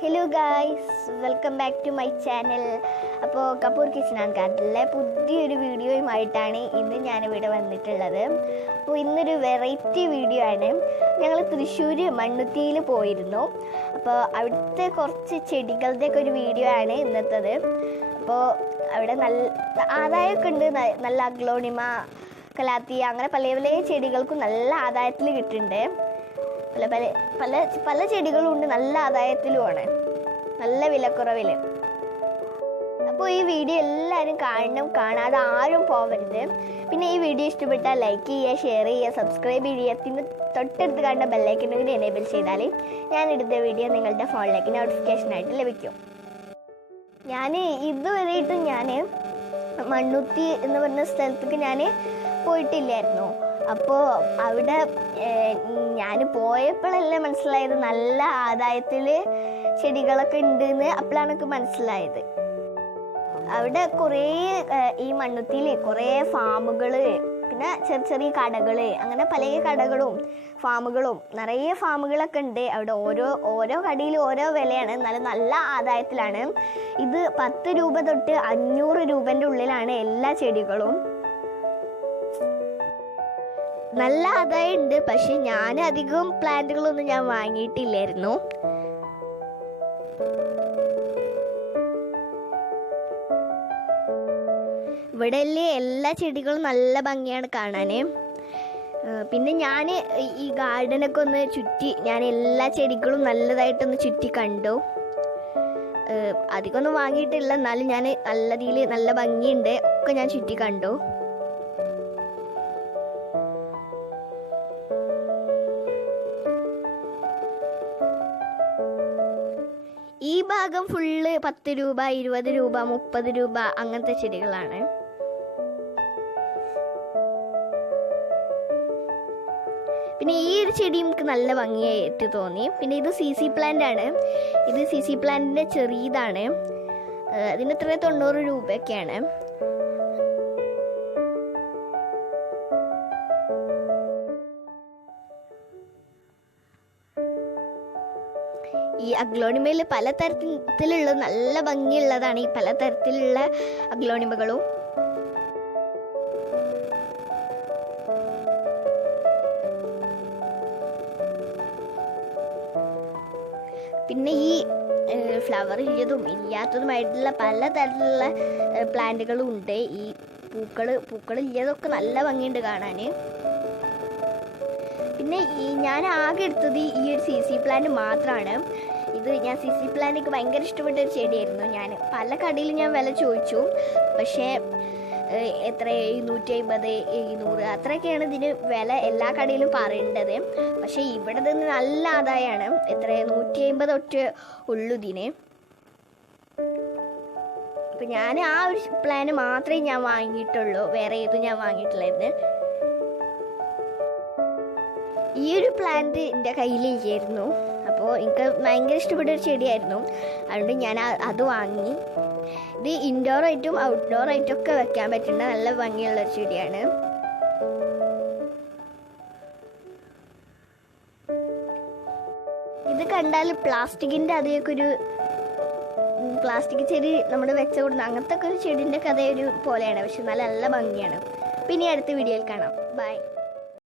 Hello guys, welcome back to my channel. അപ്പോൾ Kapoor kitchen and ഗാർഡനിലെ പുതിയൊരു വീഡിയോയുമായിട്ടാണ് ഇന്ന് ഞാനിവിടെ വന്നിട്ടുള്ളത്. അപ്പോൾ ഇന്നൊരു വെറൈറ്റി വീഡിയോ ആണ്. ഞങ്ങൾ തൃശ്ശൂർ മണ്ണുത്തിയിൽ പോയിരുന്നു. അപ്പോൾ അവിടുത്തെ കുറച്ച് ചെടികളുടെയൊക്കെ ഒരു വീഡിയോ ആണ് ഇന്നത്തേത്. അപ്പോൾ അവിടെ നല്ല ആദായമൊക്കെ ഉണ്ട്. നല്ല അഗ്ലോണിമ, കലാത്തിയ, അങ്ങനെ പല പല ചെടികൾക്കും നല്ല ആദായത്തിൽ കിട്ടുന്നുണ്ട്. പല പല പല പല ചെടികളും ഉണ്ട്, നല്ല ആദായത്തിലുമാണ്, നല്ല വിലക്കുറവിൽ. അപ്പോൾ ഈ വീഡിയോ എല്ലാവരും കാണണം, കാണാതെ ആരും പോകരുത്. പിന്നെ ഈ വീഡിയോ ഇഷ്ടപ്പെട്ടാൽ ലൈക്ക് ചെയ്യുക, ഷെയർ ചെയ്യുക, സബ്സ്ക്രൈബ് ചെയ്യുക. പിന്നെ തൊട്ടടുത്ത് കാണുന്ന ബെല്ലൈക്കൻ കൂടി എനേബിൾ ചെയ്താൽ ഞാനെടുത്ത വീഡിയോ നിങ്ങളുടെ ഫോണിലേക്ക് നോട്ടിഫിക്കേഷനായിട്ട് ലഭിക്കും. ഞാൻ ഇതുവരെയായിട്ടും ഞാൻ മണ്ണുത്തി എന്ന് പറഞ്ഞ സ്ഥലത്തേക്ക് ഞാൻ പോയിട്ടില്ലായിരുന്നു. അപ്പോൾ അവിടെ ഞാൻ പോയപ്പോഴല്ലേ മനസ്സിലായത് നല്ല ആദായത്തിൽ ചെടികളൊക്കെ ഉണ്ടെന്ന്. അപ്പോഴാണ് എനിക്ക് മനസ്സിലായത്. അവിടെ കുറേ ഈ മണ്ണുത്തിയിൽ കുറേ ഫാമുകൾ, പിന്നെ ചെറിയ ചെറിയ കടകൾ, അങ്ങനെ പല കടകളും ഫാമുകളും നിറയെ ഫാമുകളൊക്കെ ഉണ്ട്. അവിടെ ഓരോ കടയിൽ ഓരോ വിലയാണ്, നല്ല ആദായത്തിലാണ്. ഇത് 10 രൂപ തൊട്ട് 500 രൂപൻ്റെ ഉള്ളിലാണ് എല്ലാ ചെടികളും. നല്ല ആദായം ഉണ്ട്. പക്ഷെ ഞാൻ അധികം പ്ലാന്റുകളൊന്നും ഞാൻ വാങ്ങിയിട്ടില്ലായിരുന്നു. ഇവിടെ എല്ലാ ചെടികളും നല്ല ഭംഗിയാണ് കാണാൻ. പിന്നെ ഞാൻ ഈ ഗാർഡനൊക്കെ ഒന്ന് ചുറ്റി, ഞാൻ എല്ലാ ചെടികളും നല്ലതായിട്ടൊന്ന് ചുറ്റി കണ്ടു. അധികമൊന്നും വാങ്ങിയിട്ടില്ല, എന്നാലും ഞാൻ നല്ല ഭംഗിയുണ്ട് ഒക്കെ ഞാൻ ചുറ്റി കണ്ടു. ഈ ഭാഗം ഫുള്ള് 10 രൂപ, 20 രൂപ, 30 രൂപ അങ്ങനത്തെ ചെടികളാണ്. പിന്നെ ഈ ഒരു ചെടി എനിക്ക് നല്ല ഭംഗിയായിട്ട് തോന്നി. പിന്നെ ഇത് CC പ്ലാന്റ് ആണ്. ഇത് CC പ്ലാന്റിന്റെ ചെറിയതാണ്. അതിന് എത്ര 90 രൂപയൊക്കെയാണ്. ഈ അഗ്ലോണിമയിൽ പലതരത്തിലുള്ള നല്ല ഭംഗിയുള്ളതാണ് ഈ പലതരത്തിലുള്ള അഗ്ലോണിമകളും. പിന്നെ ഈ ഫ്ലവർ ഇല്ലതും ഇല്ലാത്തതുമായിട്ടുള്ള പലതരത്തിലുള്ള പ്ലാന്റുകളും ഉണ്ട്. ഈ പൂക്കൾ ഇല്ലതൊക്കെ നല്ല ഭംഗിയുണ്ട് കാണാൻ. പിന്നെ ഞാൻ ആകെ എടുത്തത് ഈ ഒരു CC പ്ലാന്റ് മാത്രമാണ്. ഇത് ഞാൻ CC പ്ലാന്റ് എനിക്ക് ഭയങ്കര ഇഷ്ടപ്പെട്ട ഒരു ചെടിയായിരുന്നു. ഞാൻ പല കടയിലും ഞാൻ വില ചോദിച്ചു. പക്ഷേ എത്ര 250, 200 അത്രയൊക്കെയാണ് ഇതിന് വില എല്ലാ കടയിലും പറയേണ്ടത്. പക്ഷേ ഇവിടെ നിന്ന് നല്ല ആദായമാണ്. എത്ര 150 തൊട്ട് ഉള്ളു ഇതിന്. അപ്പം ഞാൻ ആ ഒരു പ്ലാന്റ് മാത്രമേ ഞാൻ വാങ്ങിയിട്ടുള്ളൂ, വേറെ ഏതും ഞാൻ വാങ്ങിയിട്ടില്ലായിരുന്നു. ഈ ഒരു പ്ലാന്റ് എൻ്റെ കയ്യിലില്ലായിരുന്നു. അപ്പോൾ എനിക്ക് ഭയങ്കര ഇഷ്ടപ്പെട്ട ഒരു ചെടിയായിരുന്നു. അതുകൊണ്ട് ഞാൻ അത് വാങ്ങി. ഇത് ഇൻഡോർ ആയിട്ടും ഔട്ട്ഡോർ ആയിട്ടും ഒക്കെ വെക്കാൻ പറ്റുന്ന നല്ല ഭംഗിയുള്ളൊരു ചെടിയാണ്. ഇത് കണ്ടാൽ പ്ലാസ്റ്റിക്കിൻ്റെ അതൊക്കെ ഒരു പ്ലാസ്റ്റിക് ചെടി നമ്മൾ വെച്ച കൊടുക്കുന്ന അങ്ങനത്തെ ഒക്കെ ഒരു ചെടീൻ്റെ കഥ ഒരു പോലെയാണ്. പക്ഷെ നല്ല ഭംഗിയാണ്. പിന്നെ അടുത്ത വീഡിയോയിൽ കാണാം. ബൈ.